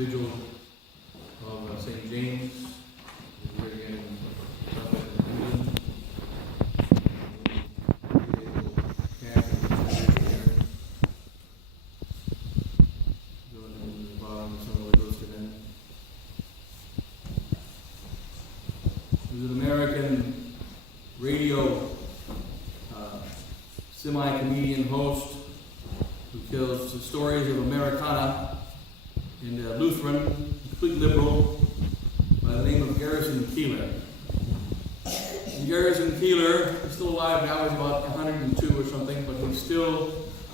Vigil of St. James. Here again in Suffolk, England. There's an American radio semi-comedian host who tells the stories of Americana and a Lutheran, complete liberal, by the name of Garrison Keillor. And Garrison Keillor is still alive now, he's about 102 or something, but he's still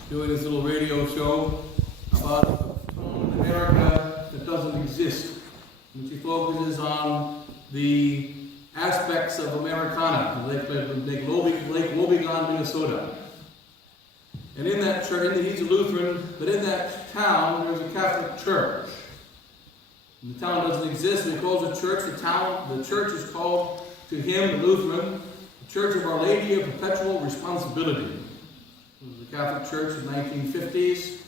doing his little radio show about a tone in America that doesn't exist, in which he focuses on the aspects of Americana, Lake Wobegon, Minnesota. And in that church, he's a Lutheran, but in that town there's a Catholic church. And the town doesn't exist, and he calls it church. The church is called to him, the Lutheran, the Church of Our Lady of Perpetual Responsibility. It was the Catholic church in the 1950s.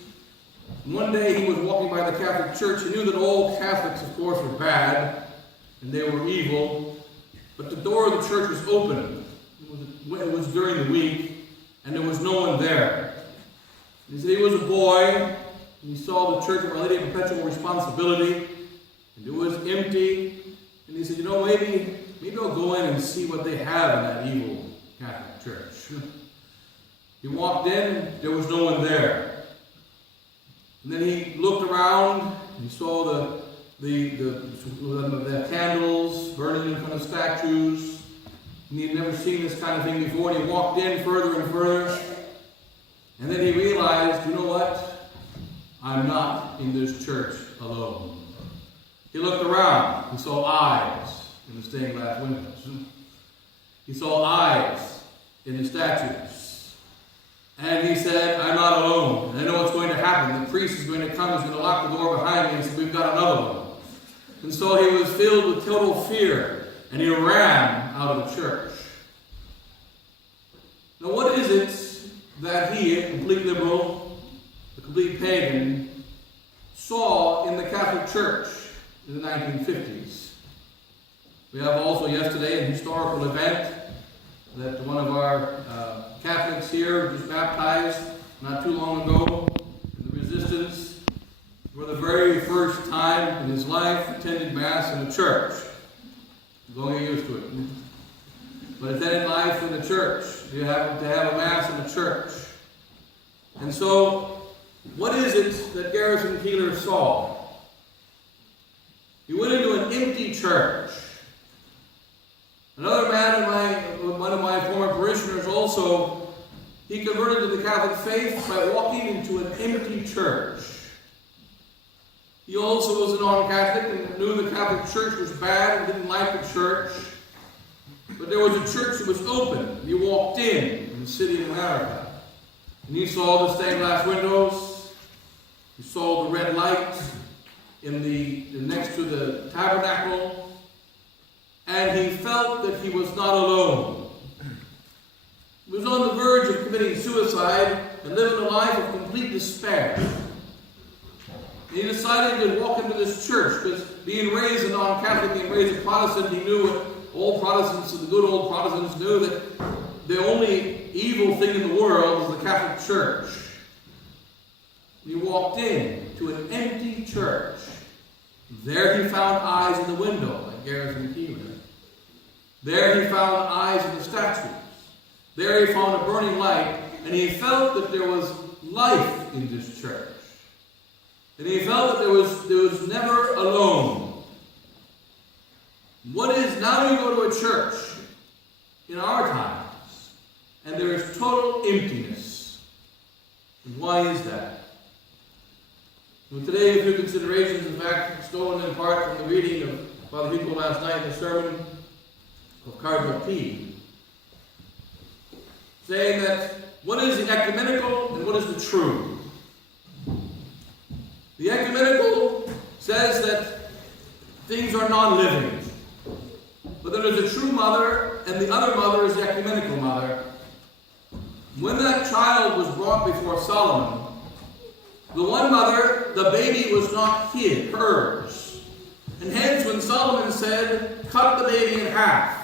And one day he was walking by the Catholic church. He knew that all Catholics, of course, were bad, and they were evil. But the door of the church was open. It was during the week, and there was no one there. And he said he was a boy, and he saw the Church of Our Lady of Perpetual Responsibility, and it was empty. And he said, maybe I'll go in and see what they have in that evil Catholic church. He walked in, and there was no one there. And then he looked around, and he saw the candles burning in front of statues. And he had never seen this kind of thing before. And he walked in further and further. And then he realized, I'm not in this church alone. He looked around. He saw eyes in the stained glass windows. He saw eyes in the statues. And he said, I'm not alone. And I know what's going to happen. The priest is going to come. He's going to lock the door behind me. And he said, we've got another one. And so he was filled with total fear, and he ran out of the church. Now what is it that he, a complete liberal, a complete pagan, saw in the Catholic Church in the 1950s? We have also yesterday an historical event that one of our Catholics here just baptized not too long ago in the Resistance. For the very first time in his life, attended Mass in a church. He's going to get used to it. But attended life in the church. You have to have a Mass in a church. And so, what is it that Garrison Keillor saw? He went into an empty church. Another man, one of my former parishioners also, he converted to the Catholic faith by walking into an empty church. He also was a non-Catholic and knew the Catholic Church was bad and didn't like the church. But there was a church that was open. He walked in the city of America. And he saw the stained glass windows. He saw the red light next to the tabernacle. And he felt that he was not alone. He was on the verge of committing suicide and living a life of complete despair. He decided to walk into this church because being raised a non-Catholic, being raised a Protestant, he knew what all Protestants, the good old Protestants knew, that the only evil thing in the world is the Catholic Church. He walked in to an empty church. There he found eyes in the window, like Garrison Keillor. There he found eyes in the statues. There he found a burning light, and he felt that there was life in this church. And he felt that there was never alone. Now you go to a church in our times, and there is total emptiness. And why is that? Well, today, a few considerations, in fact, stolen in part from the reading of Father Vigil last night in the sermon of Cardinal P. Saying that what is the ecumenical and what is the true? The ecumenical says that things are non-living. But then there's a true mother, and the other mother is the ecumenical mother. When that child was brought before Solomon, the one mother, the baby was not hers. And hence when Solomon said, cut the baby in half,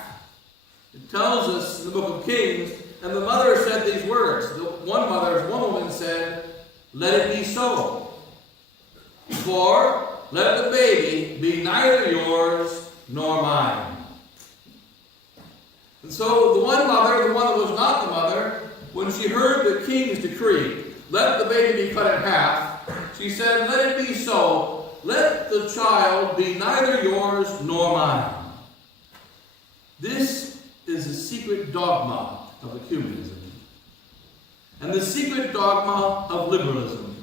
it tells us in the book of Kings, and the mother said these words. One woman said, let it be so. For let the baby be neither yours nor mine. And so the one mother, the one that was not the mother, when she heard the king's decree, let the baby be cut in half, she said, let it be so. Let the child be neither yours nor mine. This is the secret dogma of ecumenism. And the secret dogma of liberalism.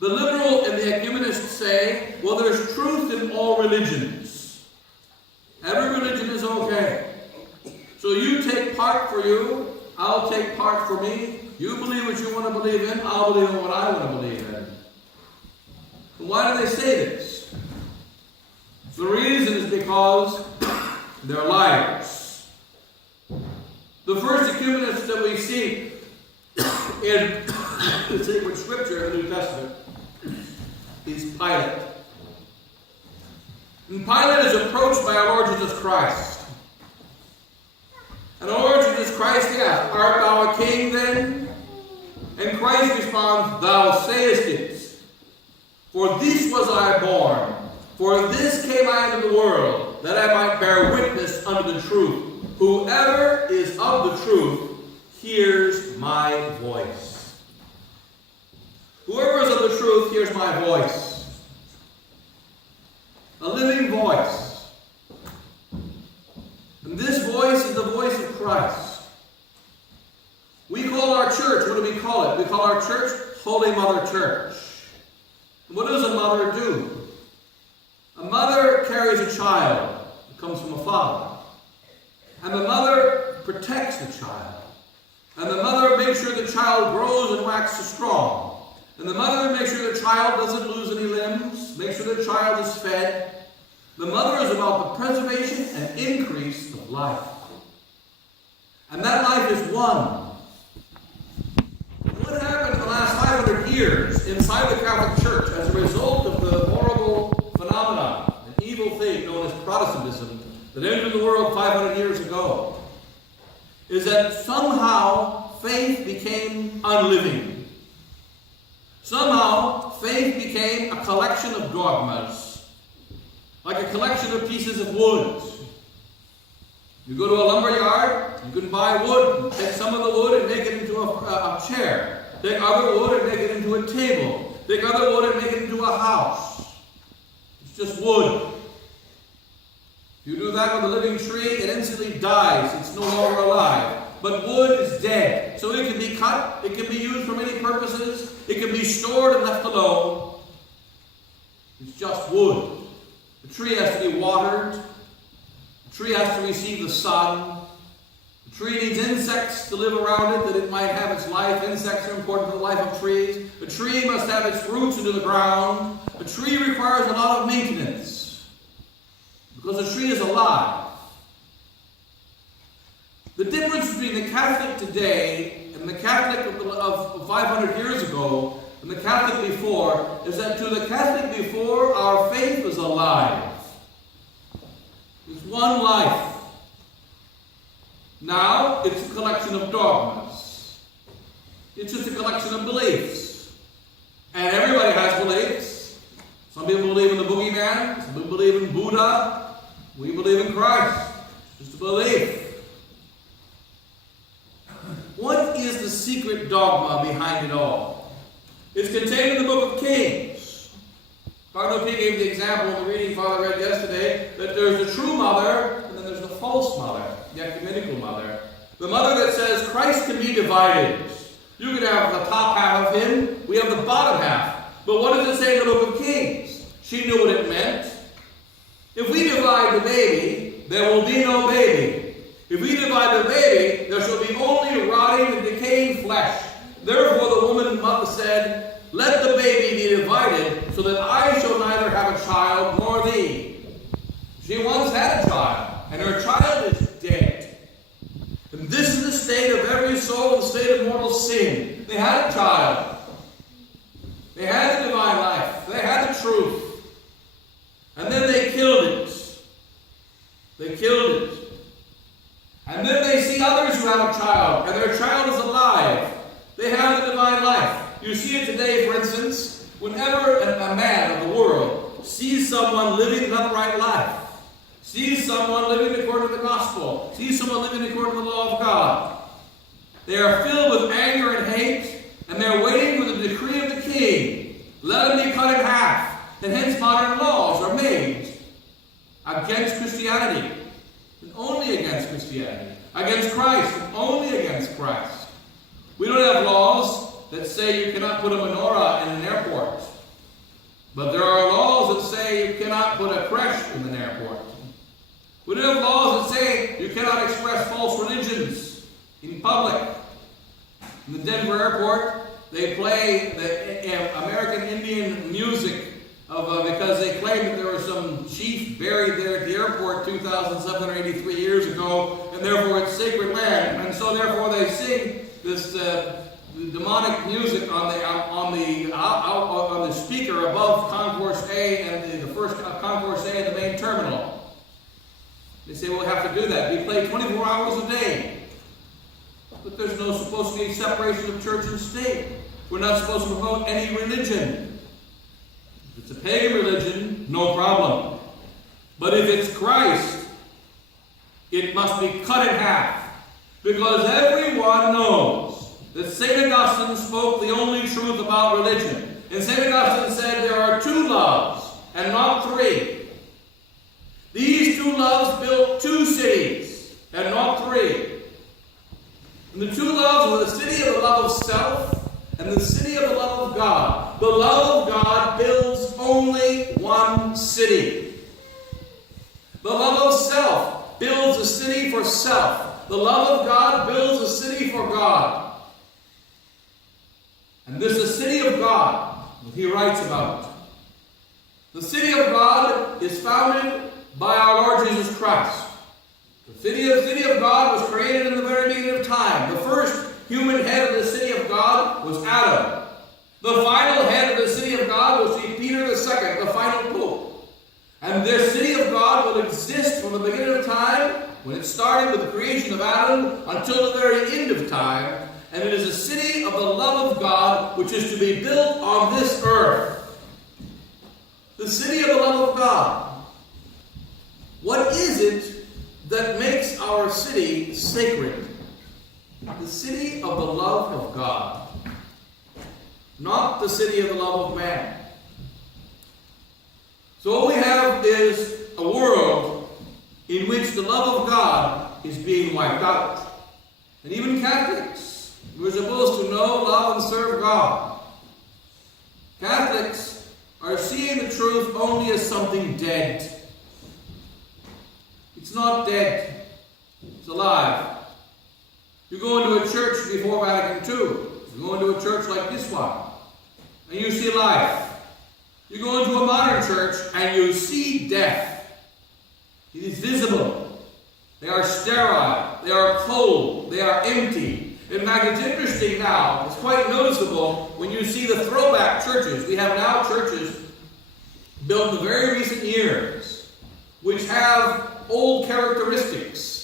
The liberal and the ecumenists say, well, there's truth in all religions. Every religion is okay. So you take part for you, I'll take part for me. You believe what you want to believe in, I'll believe in what I want to believe in. And why do they say this? The reason is because they're liars. The first ecumenist that we see in the sacred scripture in the New Testament is Pilate. And Pilate is approached by our Lord Jesus Christ. And our Lord Jesus Christ asks, art thou a king then? And Christ responds, thou sayest it. For this was I born. For this came I into the world, that I might bear witness unto the truth. Whoever is of the truth hears my voice. Whoever is of the truth hears my voice. A living voice. And this voice is the voice of Christ. We call our church, what do we call it? We call our church Holy Mother Church. And what does a mother do? A mother carries a child that comes from a father. And the mother protects the child. And the mother makes sure the child grows and waxes strong. And the mother makes sure the child doesn't lose any limbs, makes sure the child is fed. The mother is about the preservation and increase of life. And that life is one. What happened in the last 500 years inside the Catholic Church as a result of the horrible phenomenon, an evil thing known as Protestantism, that entered the world 500 years ago, is that somehow faith became unliving. Somehow faith became a collection of dogmas, like a collection of pieces of wood. You go to a lumber yard, you can buy wood, take some of the wood and make it into a chair. Take other wood and make it into a table. Take other wood and make it into a house. It's just wood. If you do that with a living tree, it instantly dies. It's no longer alive. But wood is dead. So it can be cut. It can be used for many purposes. It can be stored and left alone. It's just wood. The tree has to be watered. The tree has to receive the sun. The tree needs insects to live around it, that it might have its life. Insects are important for the life of trees. A tree must have its roots into the ground. A tree requires a lot of maintenance, because the tree is alive. The difference between the Catholic today and the Catholic of 500 years ago and the Catholic before is that to the Catholic before, our faith was alive. It's one life. Now, it's a collection of dogmas. It's just a collection of beliefs. And everybody has beliefs. Some people believe in the boogeyman. Some people believe in Buddha. We believe in Christ. It's just a belief. What is the secret dogma behind it all? It's contained in the book of Kings. Cardinal P gave the example in the reading Father read yesterday that there's the true mother and then there's the false mother, the ecumenical mother. The mother that says Christ can be divided. You can have the top half of him, we have the bottom half. But what does it say in the book of Kings? She knew what it meant. If we divide the baby, there will be no baby. If we divide the baby, there shall be only rotting and decaying flesh. Therefore the woman mother said, let the baby be divided, so that I shall neither have a child nor thee. She once had a child, and her child is dead. And this is the state of every soul in the state of mortal sin. They had a child. They had the divine life. They had the truth. And then they killed it. They killed it. And then they see others who have a child, and their child is alive. They have the divine life. You see it today, for instance, whenever a man of the world sees someone living an upright life, sees someone living according to the gospel, sees someone living according to the law of God, they are filled with anger and hate, and they're waiting for the decree of the king. Let him be cut in half. And hence modern laws are made against Christianity, and only against Christianity. Against Christ, and only against Christ. We don't have laws that say you cannot put a menorah in an airport. But there are laws that say you cannot put a creche in an airport. We don't have laws that say you cannot express false religions in public. In the Denver airport, they play the American Indian music because they claim that there was some chief buried there at the airport 2,783 years ago, and therefore it's sacred land. And so therefore they sing this demonic music on the speaker above Concourse A and the first Concourse A and the main terminal. They say, well, we have to do that. We play 24 hours a day. But there's no supposed to be separation of church and state. We're not supposed to promote any religion. If it's a pagan religion, no problem. But if it's Christ, it must be cut in half. Because everyone knows that St. Augustine spoke the only truth about religion. And St. Augustine said there are two loves, and not three. These two loves built two cities, and not three. And the two loves were the city of the love of self and the city of the love of God. The love of God builds only one city. The love of self builds a city for self. The love of God builds a city for God. And this is a city of God that he writes about. The city of God is founded by our Lord Jesus Christ. The city of God was created in the very beginning of time. The first human head of the city of God was Adam. The final head of the city of God was Peter II, the final pope. And this city of God will exist from the beginning of time, when it started with the creation of Adam, until the very end of time. And it is a city of the love of God, which is to be built on this earth. The city of the love of God. What is it that makes our city sacred? The city of the love of God. Not the city of the love of man. So what we have is a world in which the love of God is being wiped out. And even Catholics, we're supposed to know, love, and serve God. Catholics are seeing the truth only as something dead. It's not dead. It's alive. You go into a church before Vatican II. You go into a church like this one, and you see life. You go into a modern church, and you see death. It is visible. They are sterile. They are cold. They are empty. In fact, it's interesting now. It's quite noticeable when you see the throwback churches. We have now churches built in the very recent years, which have old characteristics.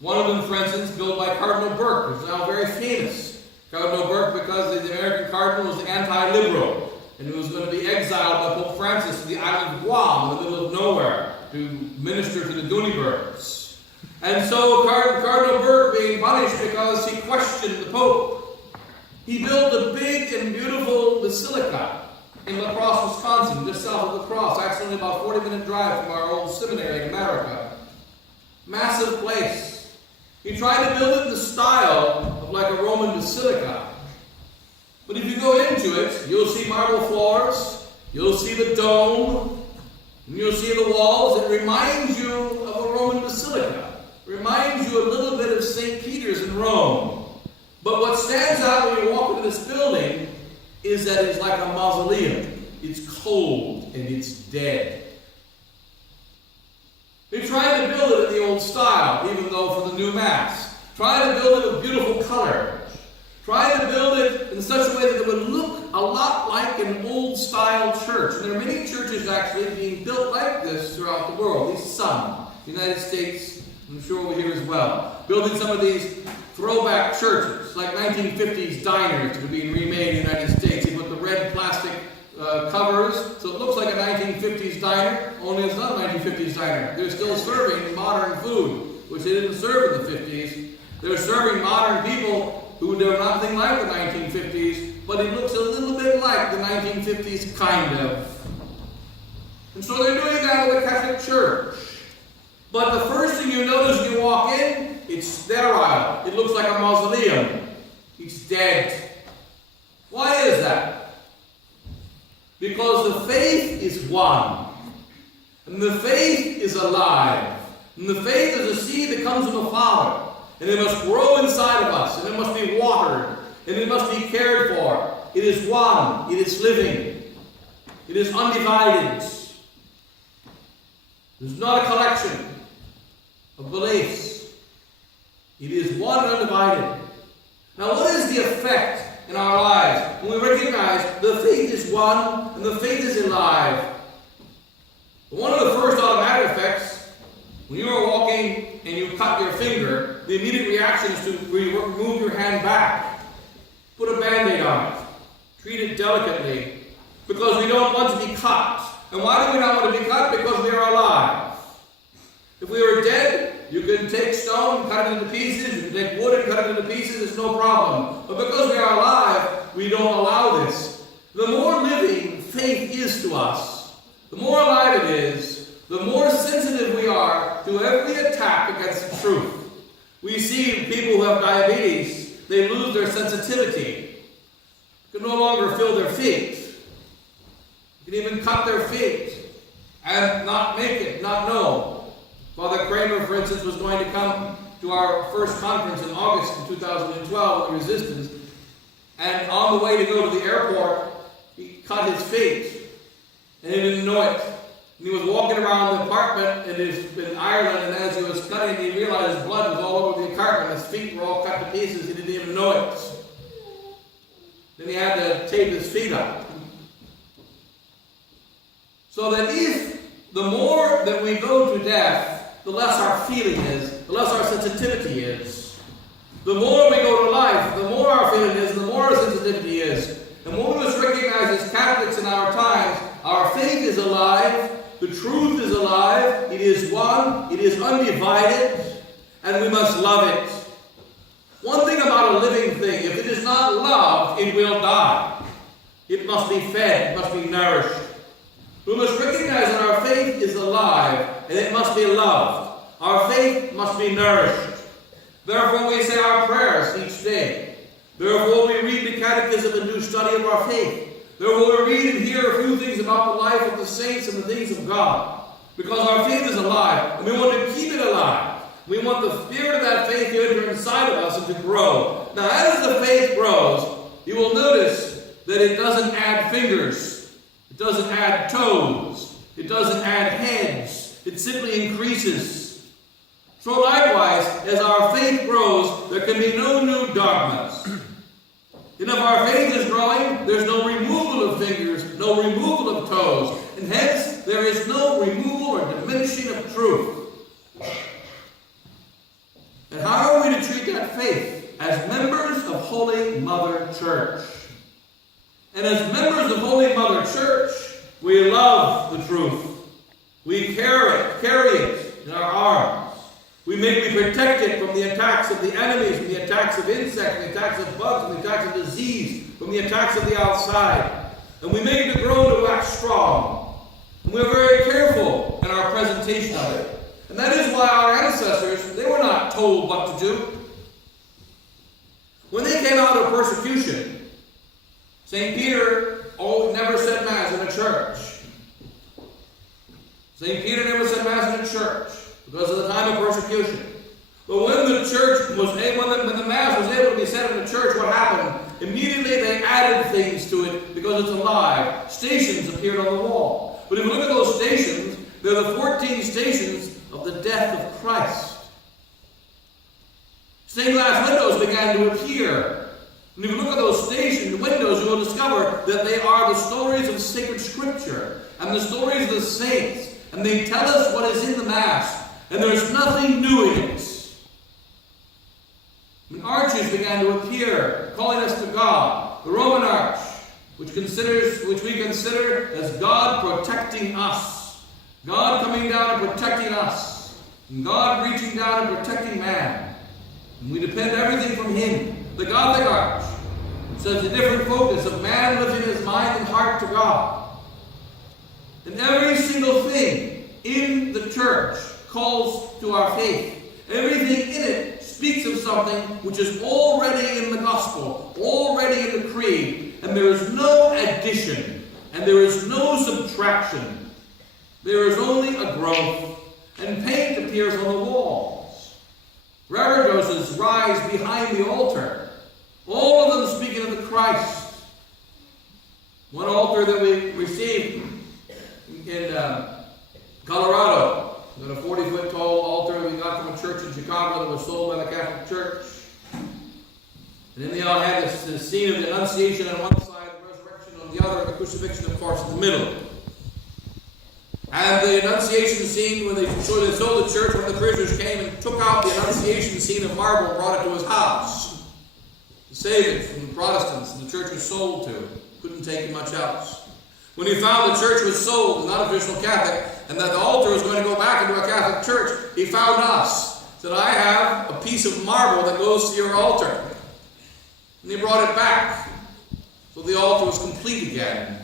One of them, for instance, built by Cardinal Burke, who's now very famous. Cardinal Burke, because the American cardinal was anti-liberal, and he was going to be exiled by Pope Francis to the island of Guam in the middle of nowhere to minister to the Gooneybergs. And so Cardinal Burke, being punished because he questioned the Pope, he built a big and beautiful basilica in La Crosse, Wisconsin, just south of La Crosse, actually only about a 40-minute drive from our old seminary in America. Massive place. He tried to build it in the style of like a Roman basilica. But if you go into it, you'll see marble floors, you'll see the dome, and you'll see the walls. It reminds you of a Roman basilica. It reminds you a little bit of St. Peter's in Rome. But what stands out when you walk into this building is that it's like a mausoleum. It's cold and it's dead. They tried to build it in the old style, even though for the new Mass. Tried to build it with beautiful colors. Tried to build it in such a way that it would look a lot like an old-style church. And there are many churches actually being built like this throughout the world. At least some. The United States, I'm sure over here as well. Building some of these throwback churches, like 1950s diners that are being remade in the United States. They put the red plastic covers, so it looks like a 1950s diner, only it's not a 1950s diner. They're still serving modern food, which they didn't serve in the 50s. They're serving modern people who do nothing like the 1950s, but it looks a little bit like the 1950s, kind of. And so they're doing that with the Catholic Church. But the first thing you notice when you walk in, it's sterile. It looks like a mausoleum. It's dead. Why is that? Because the faith is one. And the faith is alive. And the faith is a seed that comes from the Father. And it must grow inside of us. And it must be watered. And it must be cared for. It is one. It is living. It is undivided. It's not a collection of beliefs. It is one and undivided. Now, what is the effect in our lives when we recognize the faith is one and the faith is alive? One of the first automatic effects, when you are walking and you cut your finger, the immediate reaction is to remove your hand back. Put a Band-Aid on it. Treat it delicately. Because we don't want to be cut. And why do we not want to be cut? Because we are alive. If we were dead, you can take stone and cut it into pieces. You can take wood and cut it into pieces. It's no problem. But because we are alive, we don't allow this. The more living faith is to us, the more alive it is, the more sensitive we are to every attack against the truth. We see people who have diabetes, they lose their sensitivity. They can no longer feel their feet. You can even cut their feet and not make it, not know. Father Kramer, for instance, was going to come to our first conference in August of 2012 at Resistance. And on the way to go to the airport, he cut his feet. And he didn't know it. And he was walking around the apartment in Ireland, and as he was cutting, he realized his blood was all over the apartment. His feet were all cut to pieces. He didn't even know it. Then he had to tape his feet up. So that if the more that we go to death, the less our feeling is, the less our sensitivity is. The more we go to life, the more our feeling is, the more our sensitivity is. And what we must recognize as Catholics in our times, our faith is alive, the truth is alive, it is one, it is undivided, and we must love it. One thing about a living thing, if it is not loved, it will die. It must be fed, it must be nourished. We must recognize that our faith is alive, and it must be loved. Our faith must be nourished. Therefore, we say our prayers each day. Therefore, we read the Catechism and do study of our faith. Therefore, we read and hear a few things about the life of the saints and the things of God. Because our faith is alive, and we want to keep it alive. We want the spirit of that faith to enter inside of us and to grow. Now, as the faith grows, you will notice that it doesn't add fingers. It doesn't add toes. It doesn't add heads. It simply increases. So likewise, as our faith grows, there can be no new dogmas. And if our faith is growing, there's no removal of fingers, no removal of toes. And hence, there is no removal or diminishing of truth. And how are we to treat that faith? As members of Holy Mother Church. And as members of Holy Mother Church, we love the truth. We carry it in our arms. We protect it from the attacks of the enemies, from the attacks of insects, from the attacks of bugs, from the attacks of disease, from the attacks of the outside. And we make it to grow and to wax strong. And we're very careful in our presentation of it. And that is why our ancestors, they were not told what to do. When they came out of persecution, St. Peter never said Mass in a church. St. Peter never said Mass in a church because of the time of persecution. But when the Mass was able to be said in the church, what happened? Immediately they added things to it because it's alive. Stations appeared on the wall. But if you look at those stations, they're the 14 stations of the death of Christ. Stained glass windows began to appear. And if you look at those station windows, you will discover that they are the stories of sacred Scripture and the stories of the saints. And they tell us what is in the Mass. And there's nothing new in it. When arches began to appear, calling us to God, the Roman arch, which we consider as God protecting us. God coming down and protecting us. And God reaching down and protecting man. And we depend everything from Him. The Gothic arch says the different focus of man lifting his mind and heart to God. And every single thing in the church calls to our faith. Everything in it speaks of something which is already in the gospel, already in the creed. And there is no addition, and there is no subtraction. There is only a growth, and paint appears on the walls. Reredos rise behind the altar. All of them speaking of the Christ. One altar that we received in Colorado, a 40-foot tall altar we got from a church in Chicago that was sold by the Catholic Church. And then they all had this scene of the Annunciation on one side, the resurrection on the other, and the crucifixion, of course, in the middle. And the Annunciation scene, when they sold the church, when the prisoners came and took out the Annunciation scene of marble and brought it to his house. Save it from the Protestants, and the church was sold to. Couldn't take much else. When he found the church was sold, not official Catholic, and that the altar was going to go back into a Catholic church, he found us. Said, I have a piece of marble that goes to your altar. And he brought it back. So the altar was complete again.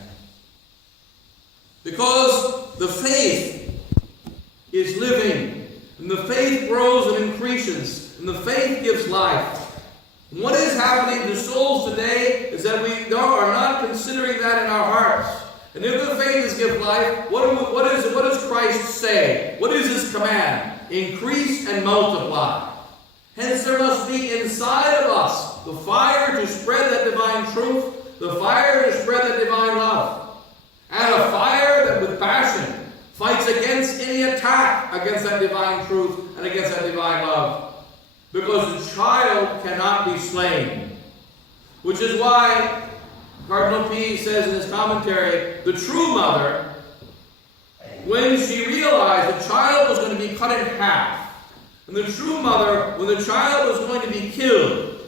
Because the faith is living, and the faith grows and increases, and the faith gives life. And what is happening to souls today is that we are not considering that in our hearts. And if the faith is give life, what does Christ say? What is His command? Increase and multiply. Hence there must be inside of us the fire to spread that divine truth, the fire to spread that divine love, and a fire that with passion fights against any attack against that divine truth and against that divine love. Because the child cannot be slain. Which is why Cardinal P says in his commentary, the true mother, when she realized the child was going to be cut in half, and the true mother, when the child was going to be killed,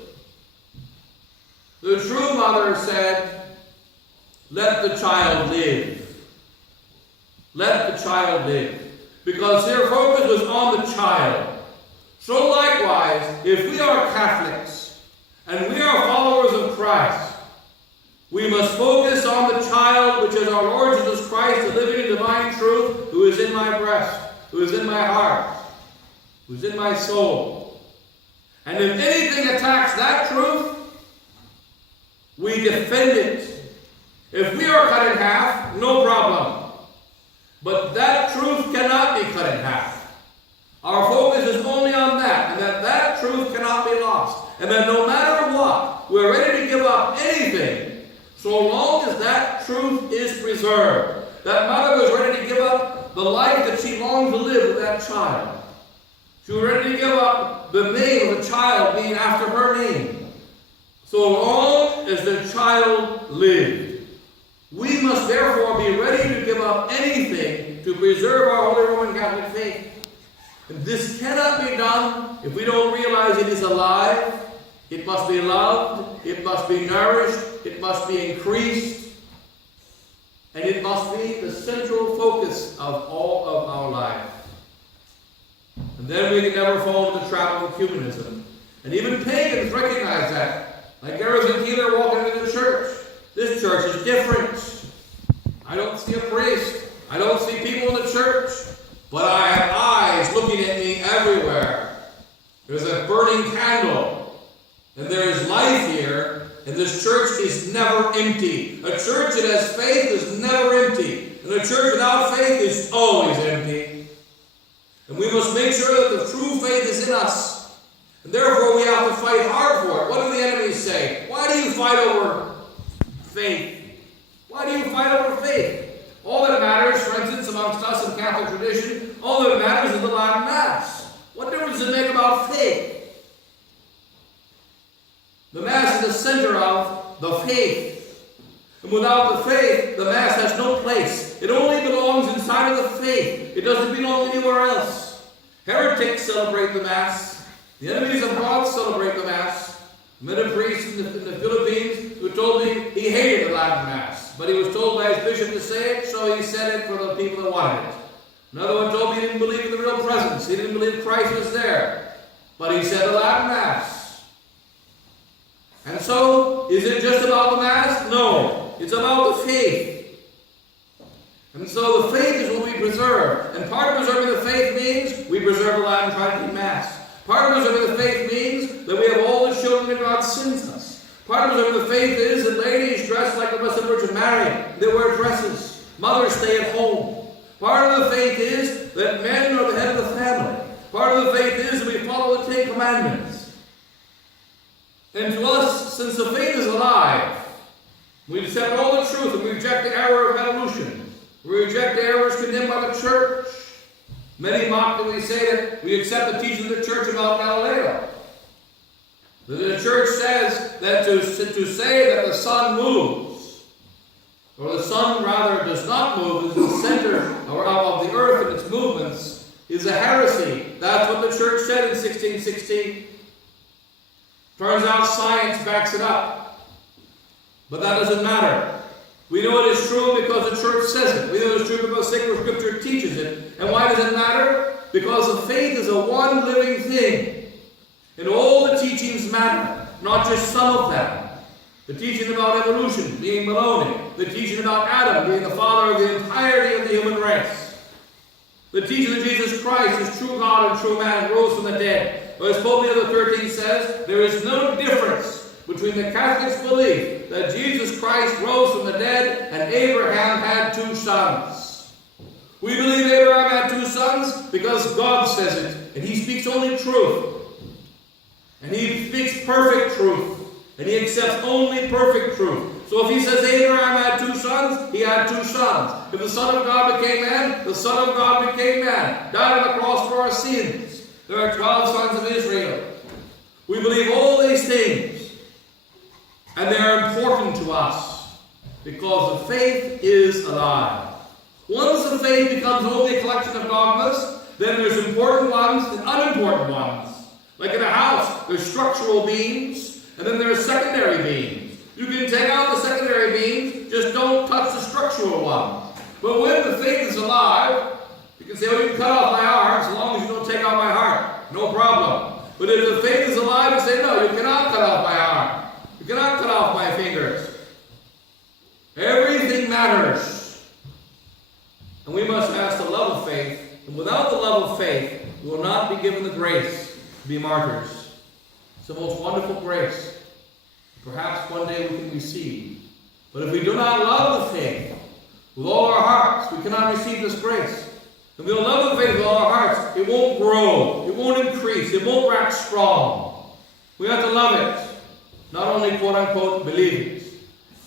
the true mother said, let the child live. Let the child live. Because her focus was on the child. So likewise, if we are Catholics, and we are followers of Christ, we must focus on the child, which is our Lord Jesus Christ, the living and divine truth, who is in my breast, who is in my heart, who is in my soul. And if anything attacks that truth, we defend it. If we are cut in half, no problem. But that truth cannot be cut in half. Our focus is only on that, and that truth cannot be lost. And that no matter what, we're ready to give up anything, so long as that truth is preserved. That mother was ready to give up the life that she longed to live with that child. She was ready to give up the name of the child being after her name, so long as the child lived. We must therefore be ready to give up anything to preserve our Holy Roman Catholic faith. And this cannot be done if we don't realize it is alive. It must be loved. It must be nourished. It must be increased. And it must be the central focus of all of our life. And then we can never fall into the trap of humanism. And even pagans recognize that. Like Garrison Keeler walking into the church. This church is different. I don't see a priest. I don't see people in the church. But I have eyes looking at me everywhere. There's a burning candle. And there is life here. And this church is never empty. A church that has faith is never empty. And a church without faith is always empty. And we must make sure that the true faith is in us. And therefore we have to fight hard for it. What do the enemies say? Why do you fight over faith? Why do you fight over faith? All that matters, for instance, amongst us in Catholic tradition, all that matters is the Latin Mass. What difference does it make about faith? The Mass is the center of the faith. And without the faith, the Mass has no place. It only belongs inside of the faith. It doesn't belong anywhere else. Heretics celebrate the Mass. The enemies of God celebrate the Mass. I met a priest in the Philippines who told me he hated the Latin Mass, but he was told by his bishop to say it, so he said it for the people that wanted it. Another one told me he didn't believe in the real presence. He didn't believe Christ was there, but he said the Latin Mass. And so, is it just about the Mass? No. It's about the faith. And so the faith is what we preserve. And part of preserving the faith means we preserve the Latin Trinity Mass. Part of preserving the faith means that we have all the children that God sends us. Part of preserving the faith is that ladies dress like the Blessed Virgin Mary. They wear dresses. Mothers stay at home. Part of the faith is that men are the head of the family. Part of the faith is that we follow the Ten Commandments. And to us, since the faith is alive, we accept all the truth and we reject the error of evolution. We reject the errors condemned by the church. Many mock that we say that we accept the teaching of the church about Galileo. The church says that to say that the sun moves, or the sun rather does not move, is the center of the earth and its movements, is a heresy. That's what the church said in 1616. Turns out science backs it up. But that doesn't matter. We know it is true because the church says it. We know it is true because sacred scripture teaches it. And why does it matter? Because the faith is a one living thing. And all the teachings matter, not just some of them. The teaching about evolution being baloney. The teaching about Adam being the father of the entirety of the human race. The teaching that Jesus Christ is true God and true man, rose from the dead. But as Pope Leo XIII says, there is no difference between the Catholics' belief that Jesus Christ rose from the dead and Abraham had 2 sons. We believe Abraham had 2 sons because God says it, and he speaks only truth. And he speaks perfect truth, and he accepts only perfect truth. So if he says Abraham had 2 sons, he had 2 sons. If the Son of God became man, the Son of God became man, died on the cross for our sins. There are 12 sons of Israel. We believe all these things. And they are important to us because the faith is alive. Once the faith becomes only a collection of dogmas, then there's important ones and unimportant ones. Like in a house, there's structural beams, and then there's secondary beams. You can take out the secondary beams, just don't touch the structural ones. But when the faith is alive, you can say, oh, you can cut off my arms as long as you don't take out my heart. No problem. But if the faith is alive, you say, no, you cannot cut off my arm. You cannot cut off my fingers. Everything matters. And we must ask the love of faith. And without the love of faith, we will not be given the grace to be martyrs. It's the most wonderful grace. Perhaps one day we can receive. But if we do not love the faith with all our hearts, we cannot receive this grace. If we don't love the faith with all our hearts, it won't grow. It won't increase. It won't wax strong. We have to love it. Not only, quote-unquote, believe it.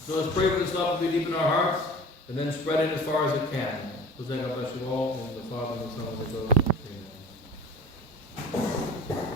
So let's pray for this love to be deep in our hearts, and then spread it as far as it can. So thank God bless you all, and the Father, and the Son, and the Holy Ghost. Amen.